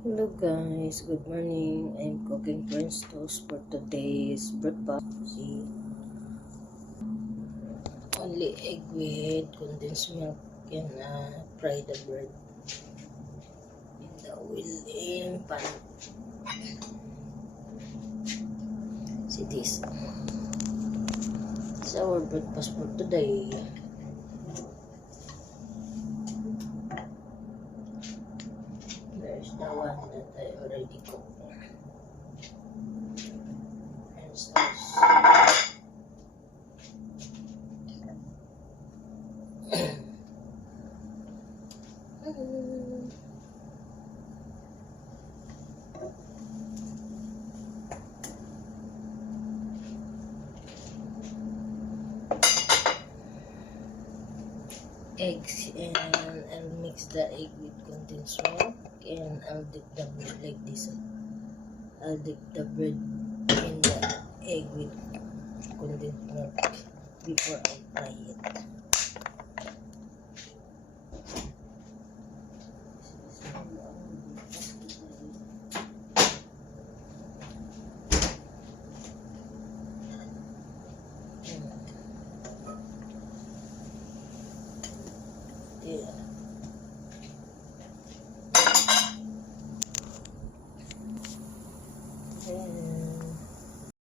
Hello guys, good morning. I'm cooking French toast for today's breakfast. See, only egg with condensed milk and fry the bread in the oil in pan. See this. It's our breakfast for today. There's the one that I already cooked. French toast. Eggs, and I'll mix the egg with condensed milk, and I'll dip the bread like this. I'll dip the bread in the egg with condensed milk before I fry it. Yeah.